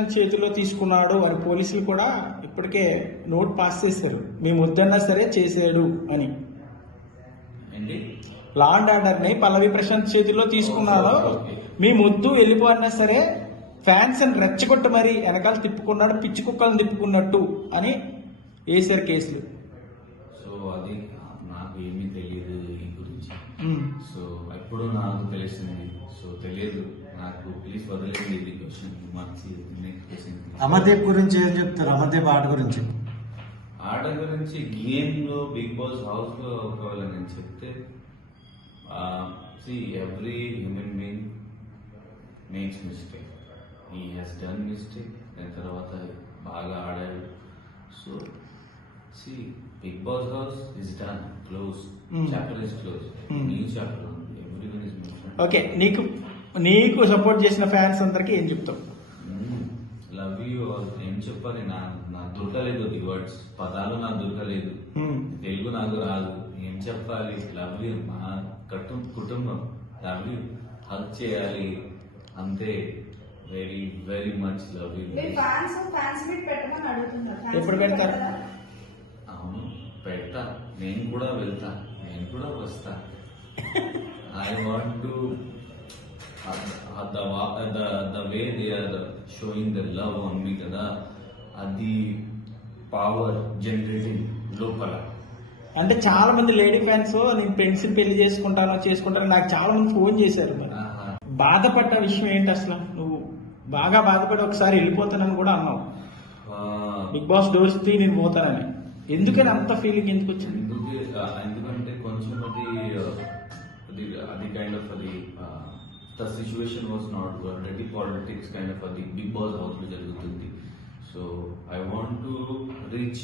ప్రశాంత్ చేతిలో తీసుకున్నాడు అని పోలీసులు కూడా ఇప్పటికే నోట్ పాస్ చేశారు. మేము వద్దన్నా సరే చేసాడు అని. లా అండ్ ఆర్డర్ ని పల్లవి ప్రశాంత్ చేతిలో తీసుకున్నాడు, మీ ముద్దు వెళ్ళిపో అన్నా సరే ఫ్యాన్స్ అని రెచ్చగొట్టు మరి వెనకాల తిప్పుకున్నాడు, పిచ్చి కుక్కలను తిప్పుకున్నట్టు అని వేసారు కేసులు. సో అది నాకు ఏమీ తెలియదు ఈ గురించి. సో ఎప్పుడు నాకు తెలిసింది. సో తెలియదు నాకు. ప్లీజ్ వదిలేండి ఇది క్వశ్చన్. అమర్దీప్ గురించి ఏం చెప్తారు? అమర్దీప్ ఆట గురించి గేమ్ లో బిగ్ బాస్ హౌస్ లో ఒకవేళ నేను చెప్తే, every human being makes mistake. He has done mistake. దాని తర్వాత బాగా ఆడాడు. So Bigg Boss house is done, close, chapter is close, new chapter. Everyone is my friend. Okay, నీకు సపోర్ట్ చేసిన ఫ్యాన్స్ అందరికి ఏం చెప్తావు? Love you. ఏం చెప్పాలి, నాకు దొరకలేదు ఈ వర్డ్స్, పదాలు నాకు దొరకలేదు. తెలుగు నాకు రాదు. ఏం చెప్పాలి? Love you. మా కుటుంబం లవ్ యూ. హక్ చేయాలి అంతే. Very very much love you. ఎప్పుడు పెడతారు? అవును, పెడతా. నేను కూడా వెళ్తా, నేను కూడా వస్తా. I want to the way they are showing their love on me కదా, అది పవర్ జనరేటింగ్ లోపల. అంటే చాలా మంది లేడీ ఫ్యాన్స్ నేను ఫ్రెండ్స్ పెళ్లి చేసుకుంటాను నాకు చాలా మంది ఫోన్ చేశారు. బాధపడ్డ విషయం ఏంటి అసలు? నువ్వు బాగా బాధపడి ఒకసారి వెళ్ళిపోతానని కూడా అన్నావు. బిగ్ బాస్ డోర్స్ తీ నేను పోతానని. ఎందుకని అంత ఫీలింగ్ ఎందుకు వచ్చింది? ఎందుకంటే కొంచెం అది కైండ్ ఆఫ్ అది the situation was not good. Dirty politics kind of a thing. Big Boss house lo jarugutundi. So I want to reach